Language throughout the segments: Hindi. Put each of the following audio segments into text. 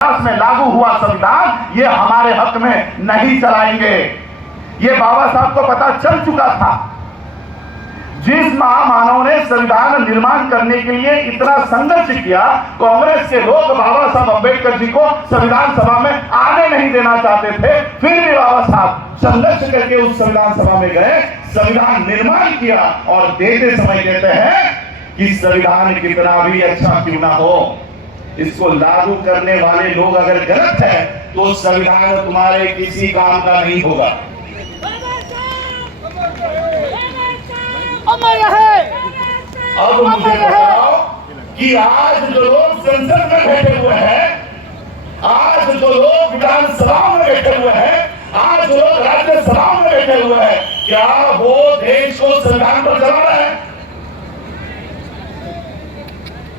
में लागू हुआ संविधान ये हमारे हक में नहीं चलाएंगे। ये बाबा साहब को पता चल चुका था। जिस महामानव ने संविधान निर्माण करने के लिए इतना संघर्ष किया, कांग्रेस के लोग बाबा साहब अम्बेडकर जी को संविधान सभा में आने नहीं देना चाहते थे, फिर भी बाबा साहब संघर्ष करके उस संविधान सभा में गए, संविधान निर्माण किया और देते समय कहते हैं कि संविधान कितना भी अच्छा क्यों ना हो, इसको लागू करने वाले लोग अगर गलत है तो संविधान तुम्हारे किसी काम का नहीं होगा। अब मुझे बताओ कि आज जो लोग संसद में बैठे हुए हैं, आज जो लोग विधानसभा में बैठे हुए हैं, आज जो लोग राज्यसभा में बैठे हुए हैं, क्या वो देश को संविधान पर चला रहे हैं?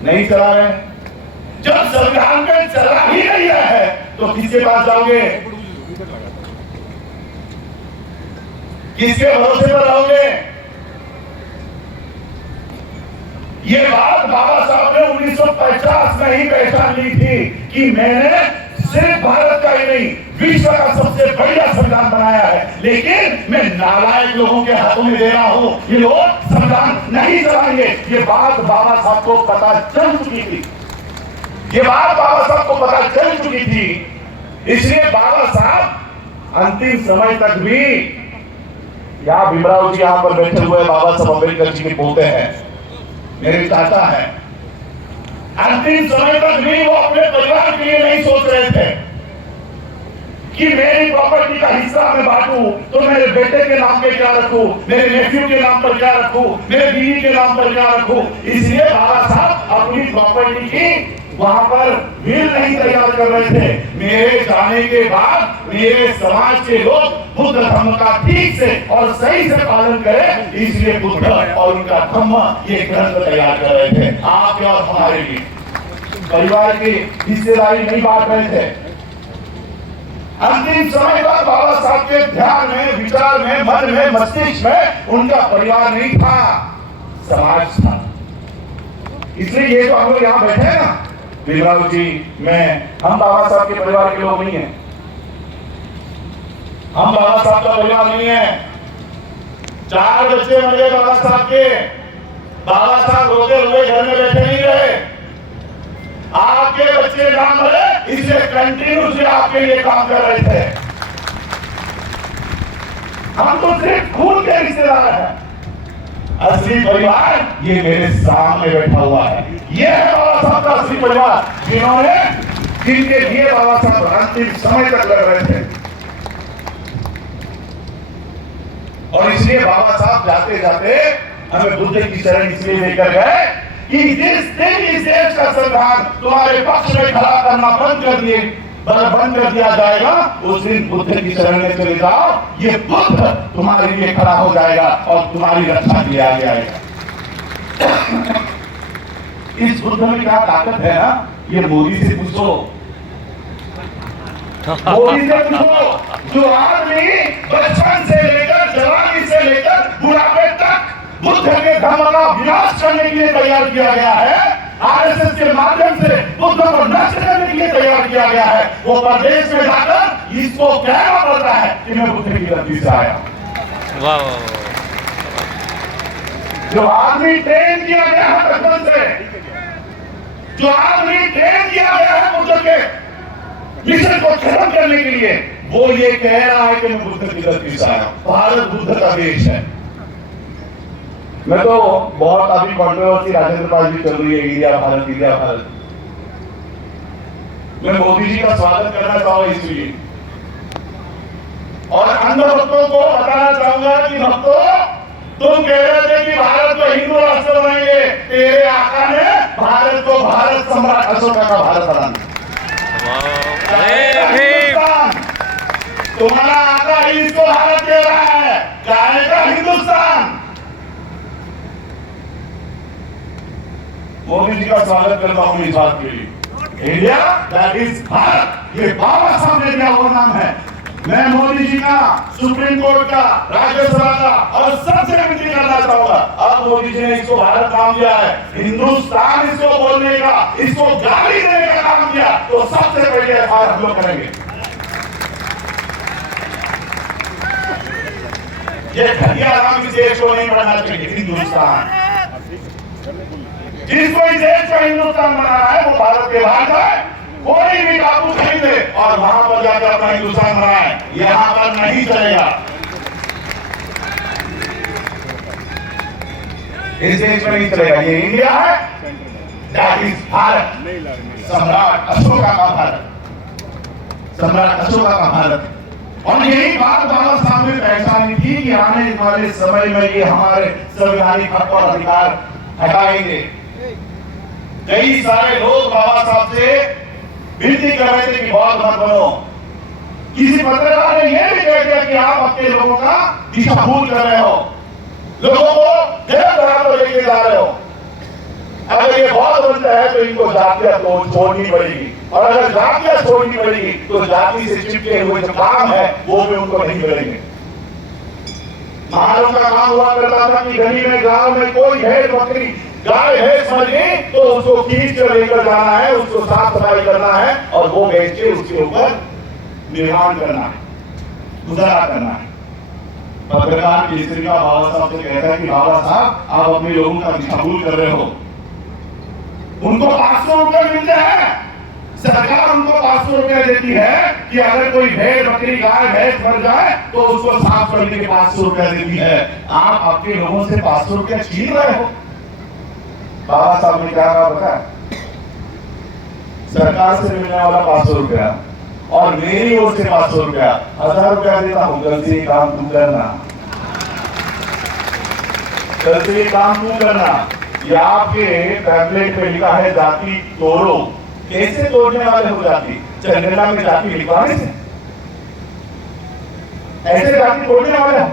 नहीं चला रहे। जब संविधान पे चला ही नहीं है तो किसके पास जाओगे? किसके भरोसे पर रहोगे? ये बात बाबा साहब ने 1950 में ही पहचान ली थी कि मैंने सिर्फ भारत का ही नहीं विश्व का सबसे बढ़िया संविधान बनाया है, लेकिन मैं नालायक लोगों के हाथों में दे रहा हूं, ये लोग संविधान नहीं चलाएंगे। ये बात बाबा साहब को पता चल चुकी थी। ये बात बाबा साहब को पता चल चुकी थी। इसलिए बाबा साहब अंतिम समय तक भी, यहाँ भीमराव जी यहाँ पर बैठे हुए बाबा साहब अम्बेडकर जी के पोते हैं, मेरे चाचा हैं, अंतिम समय तक भी वो अपने परिवार के लिए नहीं सोच रहे थे कि मेरी प्रॉपर्टी का हिस्सा मैं बांटूं तो मेरे बेटे के नाम पे क्या रखूं, मेरे नेफ्यू के नाम पर क्या रखूं, मेरे बीवी के नाम पर क्या रखूं। इसलिए बाबा साहब अपनी प्रॉपर्टी की वहां पर बिल नहीं तैयार कर रहे थे। मेरे जाने के बाद मेरे समाज के लोग बुद्ध धर्म का ठीक से और सही से पालन करें, इसलिए बुद्ध और उनका धर्म ये ग्रंथ तैयार कर रहे थे। आपके और हमारे लिए परिवार की हिस्सेदारी नहीं बांट रहे थे। अंतिम समय तक बाबा साहब के ध्यान में, विचार में, मन में, मस्तिष्क में उनका परिवार नहीं था, समाज था। इसलिए ये जो हम लोग यहाँ बैठे हैं ना, भीमराव जी, मैं, हम बाबा साहब के परिवार के लोग नहीं हैं। हम बाबा साहब का परिवार नहीं है। 4 बच्चे मर गए बाबा साहब के। बाबा साहब रोते हुए घर में बैठे नहीं रहे। आपके बच्चे ना मरे इसलिए कंटिन्यूसली आपके लिए काम कर रहे थे। हम तो सिर्फ खून के रिश्तेदार हैं। असली परिवार ये मेरे सामने बैठा हुआ है। ये है बाबा साहब का असली परिवार, जिन्होंने, जिनके लिए बाबा साहब अंतिम समय तक लड़ रहे थे। और इसलिए बाबा साहब जाते जाते हमें बुद्ध की शरण इसलिए लेकर गए कि जिस दिन इस देश का संविधान तुम्हारे पक्ष में खड़ा करना बंद कर दिया जाएगा, उस दिन बुद्ध की शरण में चले जाओ। ये बुद्ध तुम्हारे लिए खड़ा हो जाएगा और तुम्हारी रक्षा के लिए आ जाएगा। इस बुद्ध में क्या ताकत है ना, ये मोदी से पूछो। मोदी से पूछो, जो आदमी बचपन से लेकर जवानी से लेकर बुढ़ापे तक बुद्ध के धर्म का विनाश करने के लिए तैयार किया गया है, आरएसएस के माध्यम से बुद्ध को नष्ट करने के लिए तैयार किया गया है, वो प्रदेश में जाकर इसको कहना पड़ता है कि मैं बुद्ध की धरती से आया। वाह। जो आदमी ट्रेन किया गया है बचपन से, जो आदमी ट्रेन किया गया है बुद्ध के मिशन को खत्म करने के लिए, वो ये कह रहा है कि मैं बुद्ध की धरती से आया। भारत बुद्ध का देश है। मैं तो बहुत अभी कंट्रोवर्सी राजेंद्र पाल जी चल रही है, इंडिया भारत, इंडिया भारत। मैं मोदी जी का स्वागत करना चाहूंगा इसलिए, और अंध भक्तों को बताना चाहूंगा कि भक्तों, तुम कह रहे थे कि भारत को हिंदू राष्ट्र बनाएंगे, तेरे आका ने भारत को भारत सम्राट अशोका का भारत बनाना। तुम्हारा आका ही इसको भारत दे रहा है, कहेगा हिंदुस्तान। मोदी जी का स्वागत करता हूं इस बात के लिए। इंडिया दैट इज भारत, ये बाबा साहब ने दिया वो नाम है। मैं मोदी जी का, सुप्रीम कोर्ट का, राज्यसभा का और सबसे विनती करना चाहूंगा। अब मोदी जी ने इसको भारत नाम दिया है, हिंदुस्तान इसको बोलने का, इसको गाली देने का काम किया, तो सबसे पहले एफआईआर हम लोग करेंगे। ये घटिया नाम इस देश को नहीं बनना चाहिए। हिंदुस्तान, जिसको इस देश का हिंदुस्तान बनाना है वो भारत के बाहर जाए, कोई भी टापू खरीदे और वहां पर जाकर अपना हिंदुस्तान बनाए, यहां पर नहीं चलेगा। इस देश में नहीं चलेगा। ये इंडिया है, दैट इज भारत, सम्राट अशोका का भारत, सम्राट अशोका का भारत। और यही बात बाबा साहब ने पहचानी थी कि आने वाले समय में ये हमारे संवैधानिक हक और अधिकार हटाएंगे। कई सारे लोग बाबा साहब से विनती कर रहे थे कि बहुत मत बनो। किसी पत्रकार ने यह भी कह दिया कि आप अपने लोगों का दिशा भूल कर रहे हो, लोगों को गलत राह पर लेके जा रहे हो। अगर ये बहुत बनता है तो इनको जातियां छोड़नी पड़ेगी, और अगर जातियां छोड़नी पड़ेगी तो जाति से चिपके हुए जो काम है वो भी उनको नहीं मिलेंगे। महाराज का काम हुआ करता था कि गली में, गांव में कोई भेड़ बकरी गाय भैंस मर गई तो उसको खींच कर लेकर जाना है, उसको साफ सफाई करना है और वो बेच के उसके ऊपर निर्माण करना है, गुजारा करना है। पत्रकार केसरी का बाबा साहब से कहता है कि बाबा साहब आप अपने लोगों का दिशा भूल कर रहे हो। उनको 500 रुपए मिलते हैं, सरकार उनको 500 रुपए देती है कि अगर कोई भेड़ बकरी गाय भैंस मर जाए तो उसको साफ करने के 500 रुपए देती है। आप अपने लोगों से 500 रुपए छीन रहे हो। बाबा साहब ने क्या कहा पता है? सरकार से मिलने वाला 500 रुपया और मेरी ओर से 500 रुपया, 1000 रुपया देता हूं, कल से काम तुम करना, कल से काम तुम करना। ये आपके पैम्फलेट पे लिखा है जाति तोड़ो। कैसे तोड़ने वाले हो जाति? जनगणना में जाति लिखवाने से ऐसे जाति तोड़ने वाले हो?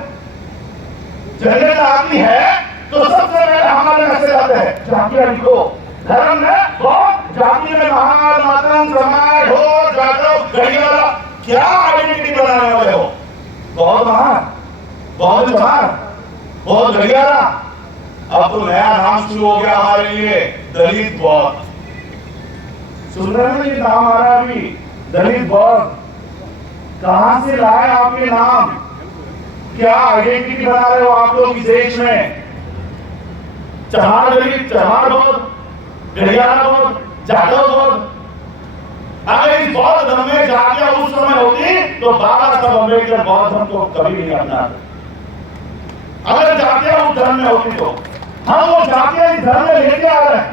जनगणना आती है तो सबसे पहले हमारे मैसेज आते हैं जातियां लिखो। धर्म में बहुत, जाति में महान, मतन, समाज हो, जाटव, गढ़ियारा, क्या आइडेंटिटी बनाने वाले हो? बहुत महान, बहुत समाज, बहुत गढ़ियारा। अब तो नया नाम शुरू हो गया हमारे लिए, दलित बौद्ध। सुन रहे हैं ये नाम आ रहा है अभी, दलित बौद्ध। कहां से लाए आपके नाम? क्या आइडेंटिटी बना रहे हो आप लोग इस देश में? चमार दलित, चमार बौद्ध, गढ़ियारा बौद्ध, जाटव बौद्ध। अगर इस बौद्ध धर्म में जातियां उस समय होती तो बाबा साहब अम्बेडकर बौद्ध धर्म को कभी नहीं अपनाते। अगर जातियां उस धर्म में होती तो हम वो जातियां इस धर्म में लेके आ रहे हैं।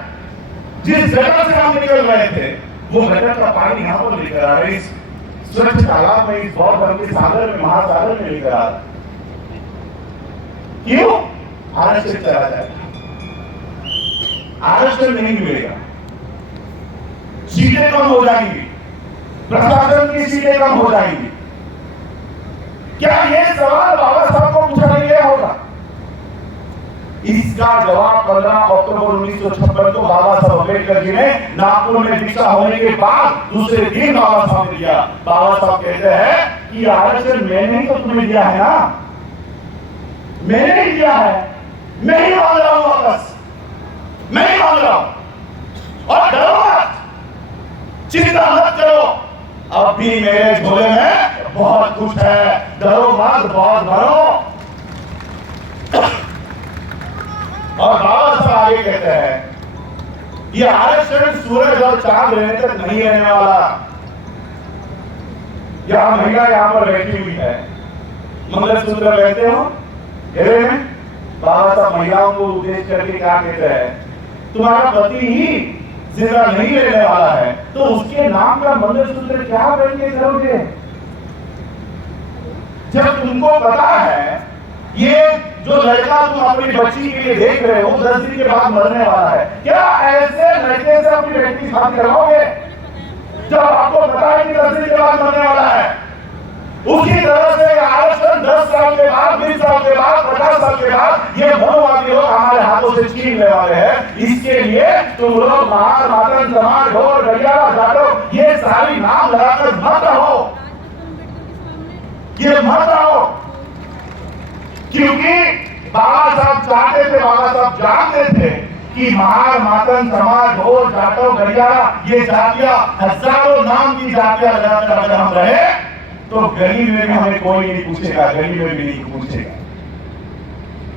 जिस जगह से हम निकल रहे थे वो गटर का पानी यहाँ पर लेकर आ रहे, इस स्वच्छ तालाब में, इस बौद्ध धर्म के सागर में, महासागर में लेकर आ रहे। क्यों? आरक्षण चला जाएगा, आरक्षण नहीं मिलेगा, सीटें कम हो जाएंगी, प्रशासन की सीटें कम हो जाएंगी। क्या ये सवाल बाबा साहब को पूछा नहीं गया होगा? इसका जवाब 15 अक्टूबर 1956 को बाबा साहब अम्बेडकर जी ने नागपुर में दीक्षा होने के बाद दूसरे दिन बाबा साहब ने दिया। बाबा साहब कहते हैं कि आरक्षण मैंने ही तो तुम्हें दिया है ना, मैंने ही दिया है, मैं ही मांग रहा हूं वापस, मैं ही मांग रहा हूं। और डरो मत, चिंता मत करो, अब भी मेरे झोले में बहुत कुछ है, डरो मत, बहुत भरो। और बाबा साहब आगे कहते हैं ये आरक्षण सूरज और चांद रहने तक नहीं रहने वाला। यहां महिला यहां पर बैठी हुई है, मंगलसूत्र पहनते हो घेरे में। बाबा साहब महिलाओं को उद्देश्य करके क्या कहते हैं? तुम्हारा पति ही जिंदा नहीं रहने वाला है तो उसके नाम का मंगलसूत्र क्या पहन के करोगे? जब तुमको पता है ये जो लड़का तुम अपनी बच्ची के लिए देख रहे हो 10 दिन के बाद मरने वाला है, क्या ऐसे लड़के से अपनी बेटी शादी कराओगे जब आपको पता है कि 10 दिन के बाद मरने वाला है? उसी तरह से आरक्षण 10 साल के बाद, 20 साल के बाद, 50 साल के बाद ये मनोवादी लोग हमारे हाथों से छीनने वाले हैं। इसके लिए तुम लोग महार, मातन, समाज, ढोल, गढ़ियारा, जाटव ये सारी नाम लगाकर मत रहो। ये मत आओ, क्योंकि बाबा साहब चाहते थे, बाबा साहब जानते थे कि महार, मातन, समाज, हो, जाटव, गरियारा, ये जातियां, हजारों नाम की जातियां लगातार अगर हम रहे तो गरीब में भी हमें कोई नहीं पूछेगा, गरीब में भी नहीं पूछेगा।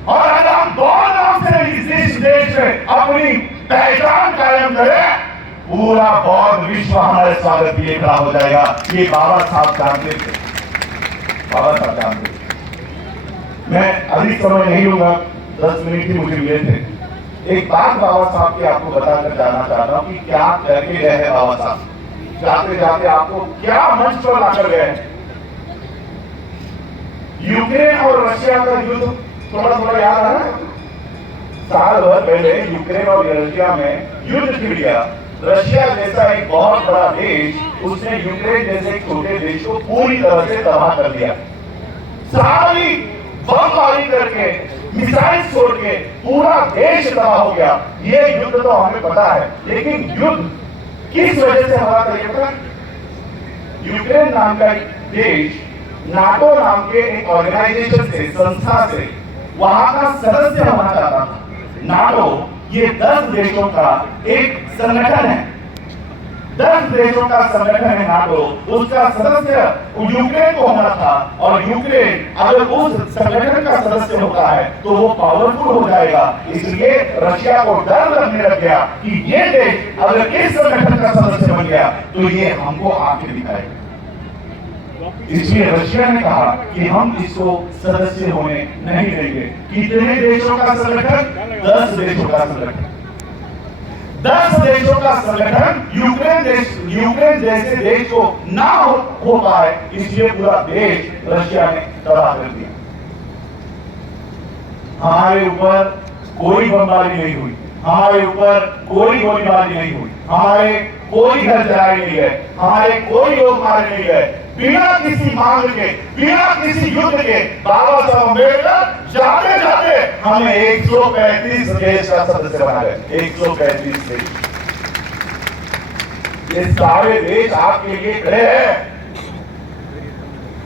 और अगर हम दो नाम से इस देश में अपनी पहचान कायम करें, पूरा बौद्ध विश्व हमारे स्वागत के लिए खड़ा हो जाएगा। ये बाबा साहब जानते थे, बाबा साहब जानते थे। मैं अधिक समय नहीं लूंगा, 10 मिनट ही मुझे मिले थे। एक बात बाबा साहब की आपको बताकर जाना चाहता हूं कि क्या करके गए हैं बाबा साहब, जाते जाते आपको क्या मंच पर लाकर गए। यूक्रेन और रशिया का युद्ध थोड़ा थोड़ा याद आ रहा है। साल भर पहले यूक्रेन और रशिया में युद्ध छिड़ गया। रशिया जैसा एक बहुत बड़ा देश, उसने यूक्रेन जैसे एक छोटे देश को पूरी तरह से तबाह कर दिया। सारी बमबारी करके, मिसाइल छोड़ के पूरा देश तबाह हो गया। ये युद्ध तो हमें पता है, लेकिन युद्ध किस वजह से हुआ था ये पता? यूक्रेन नाम का एक देश नाटो नाम के एक ऑर्गेनाइजेशन से, संस्था से वहां का सदस्य होना चाहता था। नाटो ये 10 देशों का एक संगठन है, 10 देशों का संगठन है नाटो। उसका सदस्य यूक्रेन को होना था, और यूक्रेन अगर उस संगठन का सदस्य होता है तो वो पावरफुल हो जाएगा। इसलिए रशिया को डर लगने लग गया कि ये देश अगर इस संगठन का सदस्य बन गया तो ये हमको आंखें दिखाएगा। इसलिए रशिया ने कहा कि हम इसको सदस्य होने नहीं देंगे। कितने देशों का संगठन? 10 देशों का संगठन। 10 देशों का संगठन यूक्रेन जैसे देश को ना हो पाए, इसलिए पूरा देश रशिया ने तबाह कर दिया। हमारे ऊपर कोई बमबारी नहीं हुई, हमारे ऊपर कोई गोलीबारी नहीं हुई, हमारे कोई घर जलाए नहीं गए, हमारे कोई लोग मारे नहीं गए। बिना किसी मांग के, बिना किसी युद्ध के बाबा साहब अम्बेडकर जाते जाते हमें 135 देश का सदस्य बना गए। 135 देश। ये सारे देश आपके लिए खड़े हैं,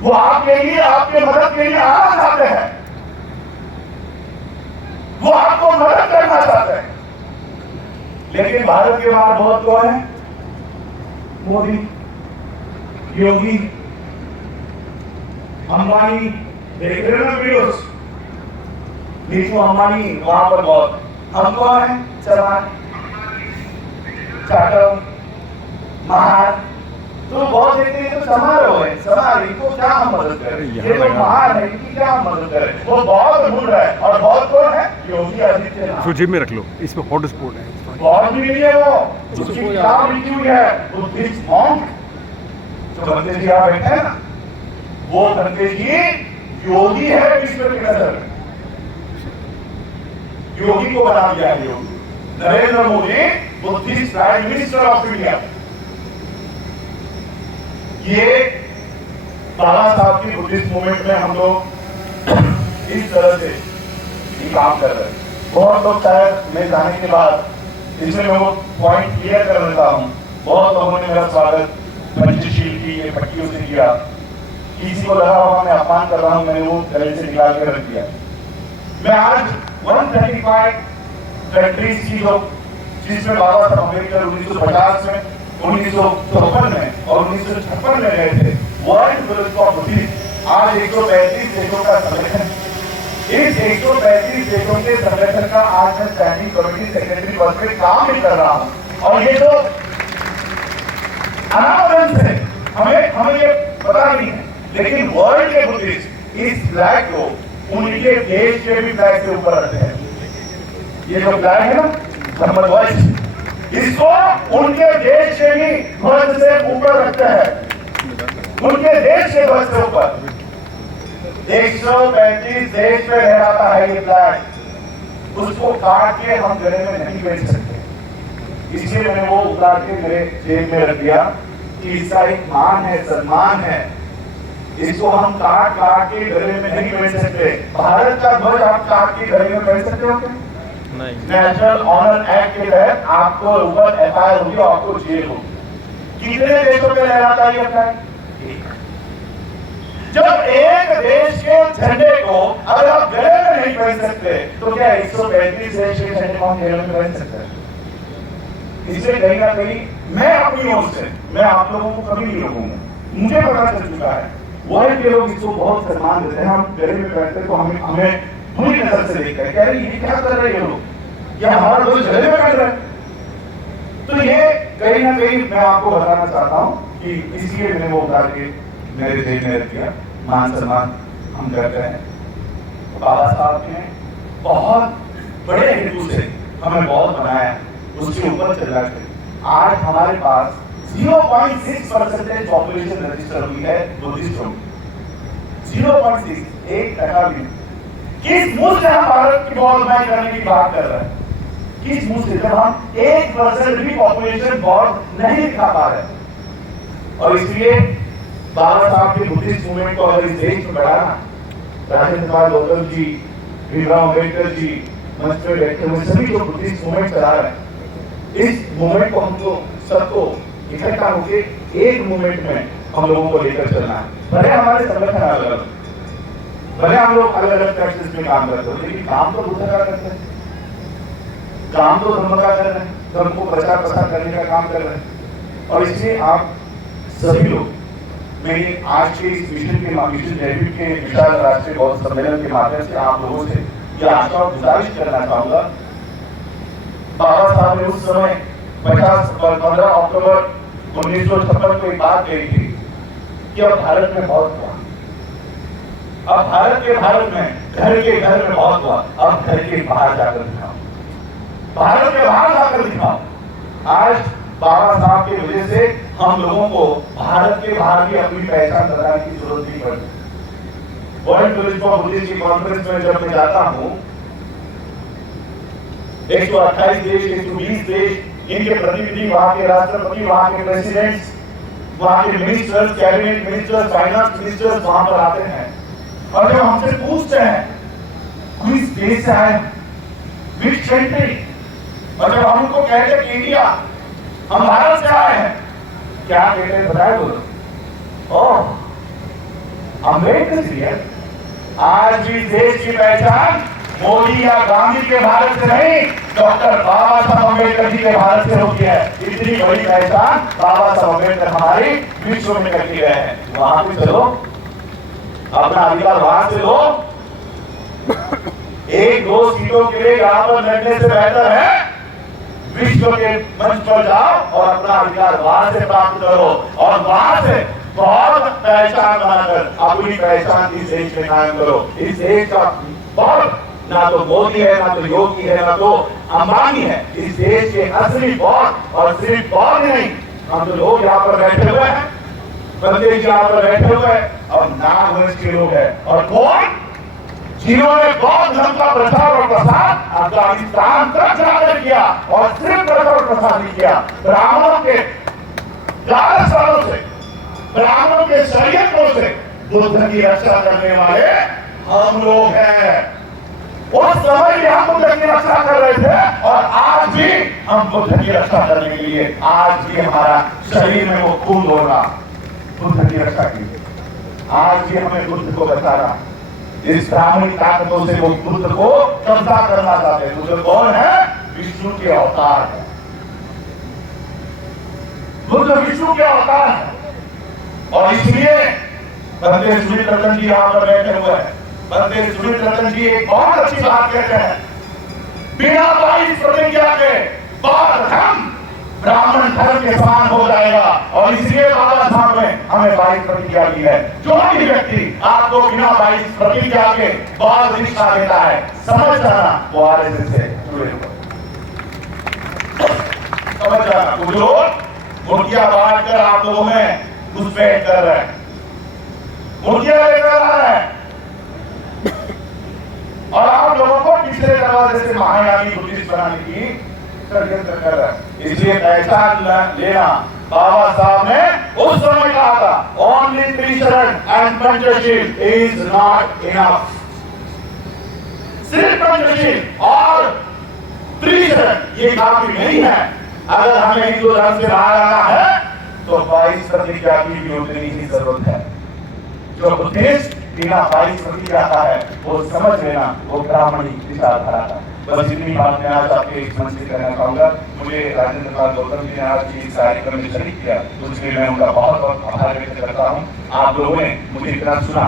वो आपके लिए, आपके मदद के लिए आना चाहते हैं, वो आपको मदद करना चाहते हैं। लेकिन भारत के बाहर बहुत कौन है? मोदी, योगी, अंबानी, देख रहे हो ना वीडियोस? नीतू अंबानी वहां पर बहुत। हम कौन है? चौहान, चाटव, महार। तो बहुत देखते हैं तो समारोह है, समारोह, इनको क्या हम मदद करें? ये तो महार है, इनकी क्या हम मदद करें? वो बहुत ढूंढ रहा है। और बहुत कौन है? योगी आदित्यनाथ। इसको जेब में रख लो, इसमें हॉट स्पॉट है। बहुत भी नहीं है वो, उसकी किताब लिखी हुई है बुद्धिस्ट मॉन्क। जो बंदे जी यहाँ बैठे हैं ना, वो बंदे जी योगी है विश्व की नजर में। योगी को बना दिया है Yogi. Narendra Modi Buddhist prime minister of India. ये बाबा साहब की बुद्धिस्ट मूवमेंट में हम लोग इस तरह से ही काम कर रहे हैं। बहुत लोग शायद मैं जाने के बाद इसमें मैं वो पॉइंट क्लियर कर देता हूं। बहुत लोगों ने मेरा स्वागत पंचशील की ये पट्टियों से किया। किसी को लगा होगा मैं अपमान कर रहा हूं, मैंने वो गले से निकाल के रख दिया। मैं आज 135 कंट्रीज की जो, जिसमें बाबा साहब अम्बेडकर 1950 में, 1954 में और 1956 में गए थे, वर्ल्ड ग्रुप ऑफ बुद्धिस्ट आज 135 देशों का संगठन। इस 135 देशों के संगठन का आज मैं स्टैंडिंग कमेटी सेक्रेटरी पद पे काम भी कर रहा हूं। और ये जो अनावरण से हमें ये पता नहीं है, लेकिन वर्ल्ड के बुद्धिस्ट इस फ्लैग को उनके देश के भी फ्लैग से ऊपर रखते हैं। ये जो फ्लैग है ना, धर्मध्वज, इसको उनके देश के भी ध्वज से ऊपर रखते हैं, उनके देश के ध्वज से ऊपर। 135 देश में लहराता है ये फ्लैग। उसको काट के हम गले में नहीं बेच सकते, इसलिए मैंने वो उतार के मेरे जेब में रख दिया कि इसका एक मान है, सम्मान है। इसको हम काट के गले में नहीं बेच सकते। भारत का ध्वज आप काट के गले में बेच सकते हो क्या? नहीं। नेशनल ऑनर एक्ट के तहत आपको ऊपर एफआईआर होगी और आपको जेल होगी। कितने देशों में लहराता है ये फ्लैग? जब एक देश के झंडे को अगर आप गले में नहीं पहन सकते तो क्या 135 देश के झंडे को हम गले में पहन सकते हैं? इसलिए कहीं ना कहीं मैं अपनी ओर से मैं आप लोगों को कभी नहीं रोकूंगा। मुझे पता चल चुका है वर्ल्ड के लोग इसको बहुत सम्मान देते हैं। हम गले में पहनते तो हमें बुरी नजर से देखते हैं, कह रहे ये क्या कर रहे हैं लोग, क्या हमारा दोस्त गले में पहन रहे हैं? तो ये कहीं ना कहीं मैं आपको बताना चाहता हूँ कि इसलिए मैंने वो उतार के मेरे जेब में रख दिया। मान सम्मान हम करते हैं। बाबा साहब ने बहुत बड़े हेतु से हमें बहुत बनाया, उसके ऊपर चल रहा है। आज हमारे पास 0.6% पॉपुलेशन रजिस्टर हुई है बुद्धिस्टों में। 0.6, 1% भी। किस मुंह से हम भारत की बहुत बनाई करने की बात कर रहे हैं? किस मुंह से, जब हम 1% भी पॉपुलेशन बहुत नहीं दिखा पा रहे? और इसलिए बाबा साहब के बुद्धिस्ट मूवमेंट को अगर इस देश में बढ़ाना, राजेंद्र कुमार गौतम जी, भीमराव अम्बेडकर जी मंच पे बैठे हुए सभी जो बुद्धिस्ट मूवमेंट चला रहे हैं, इस मूवमेंट को हमको सबको इकट्ठा होकर एक मूवमेंट में हम लोगों को लेकर चलना है। भले हमारे संगठन अलग अलग, भले हम लोग अलग अलग प्रैक्टिस में काम करते हैं, लेकिन काम तो बुद्ध का करते हैं, काम तो धर्म का कर रहे हैं, धर्म को प्रचार प्रसार करने का काम कर रहे हैं। और इसलिए आप सभी लोग, मेरी आज के इस मिशन डेब्यूट के विशाल राष्ट्रीय बौद्ध सम्मेलन के माध्यम से आप लोगों से यह आशा और गुजारिश करना चाहूंगा। बाबा साहब ने उस समय 15 अक्टूबर 1956 को एक बात कही थी कि अब भारत में बहुत हुआ, अब भारत में घर के घर में बहुत हुआ, अब घर के बाहर जाकर दिखाओ, भारत के बाहर जाकर दिखाओ। आज बाबा साहब की वजह से हम लोगों को भारत के बाहर भी अपनी पहचान बनाने की जरूरत नहीं पड़ती। वर्ल्ड टूरिज्म फॉर बुद्धिस्ट की कॉन्फ्रेंस में जब मैं जाता हूँ, 128 देश, 120 देश, इनके प्रतिनिधि, वहां के राष्ट्रपति, वहां के प्रेसिडेंट्स, वहां के ministers, cabinet ministers, finance ministers वहां पर आते हैं और जब हमसे पूछते हैं किस देश से आए, विच कंट्री, और जब हम उनको कहते हैं कि इंडिया, हम भारत से आए हैं, क्या कहते हैं बताए बोलो? ओह, अम्बेडकर जी है। आज भी देश की पहचान मोदी या गांधी के भारत से नहीं, डॉक्टर बाबा साहब अम्बेडकर जी के भारत से होती है। इतनी बड़ी पहचान बाबा साहब अम्बेडकर हमारी विश्व में करके गए हैं। वहां पे चलो, अपना अधिकार वहां से लो। 1-2 सीटों के लिए यहाँ पर लड़ने से बेहतर है विश्व के मंच पर जाओ और अपना अधिकार वहां से प्राप्त करो और वहां से बहुत पहचान बनाकर अपनी पहचान इस देश में कायम करो। इस देश का बहुत, ना तो मोदी है, ना तो योगी है, ना तो अंबानी है। इस देश के असली बहुत, और सिर्फ बहुत नहीं, हम तो लोग यहाँ पर बैठे हुए हैं, बंदे जी यहाँ पर बैठे हुए हैं और नाम वंश के लोग हैं। और कौन? जिन्होंने बौद्ध धर्म का प्रचार और प्रसार अफगानिस्तान तक जाकर किया, और सिर्फ प्रचार और प्रसार नहीं किया, ब्राह्मणों के 11 सालों से, ब्राह्मणों के षड्यंत्रों से बुद्ध की रक्षा करने वाले हम लोग हैं। उस समय भी हम बुद्ध की रक्षा कर रहे थे और आज भी हम बुद्ध की रक्षा करने के लिए, आज भी हमारा शरीर में वो खून हो रहा बुद्ध की रक्षा के लिए। आज भी हमें बुद्ध को बचाना, इस ब्राह्मणी ताकतों से वो बुद्ध को कब्जा करना चाहते हैं। बुद्ध कौन है? विष्णु के अवतार है। बुद्ध विष्णु के अवतार है। और इसलिए बंदे सुमित रतन जी यहाँ पर बैठे हुए हैं। बंदे सुमित रतन जी एक बहुत अच्छी बात कहते हैं, बिना 22 प्रतिज्ञा के बौद्ध धर्म ब्राह्मण धर्म के समान हो जाएगा। और इसलिए बाबा साहब ने हमें 22 प्रतिज्ञा दी है। जो भी व्यक्ति आपको बिना 22 प्रतिज्ञा के बौद्ध दीक्षा देता है, समझ जाना वो आरएसएस से जुड़े हुए, समझ जाना वो लोग मुर्गियां बांट कर आप लोगों में घुसपैठ कर रहे हैं, मुर्गियां लेकर आ रहे हैं और आप लोगों को पिछले दरवाजे से महायानी बुद्धिस्ट बनाने की षड्यंत्र कर रहे हैं। इसलिए पहचान लेना, बाबा साहब ने उस समय कहा था, only Trisharan and Panchsheel is not enough. सिर्फ पंचशील और त्रिशरण ये काफी नहीं है। अगर हमें हिंदू धर्म से बाहर आना है तो 22 प्रतिज्ञा की भी उतनी ही जरूरत है। जो उद्देश्य बिना 22 प्रति जाता है वो समझ लेना वो ब्राह्मणी विचारधारा था। बस इतनी बात मैं आज आपके इस मंच से कहना चाहूंगा। मुझे राजेंद्र लाल गौतम जी ने आज इस कार्यक्रम में शरीक किया, तो उसके लिए मैं उनका बहुत बहुत आभार व्यक्त करता हूँ। आप लोगों ने मुझे इतना सुना,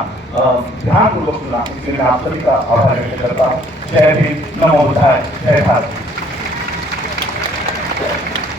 ध्यानपूर्वक सुना, इसके लिए मैं आप सभी का आभार व्यक्त करता हूँ। जय हिंद, नमो बुद्धाय, जय भारत।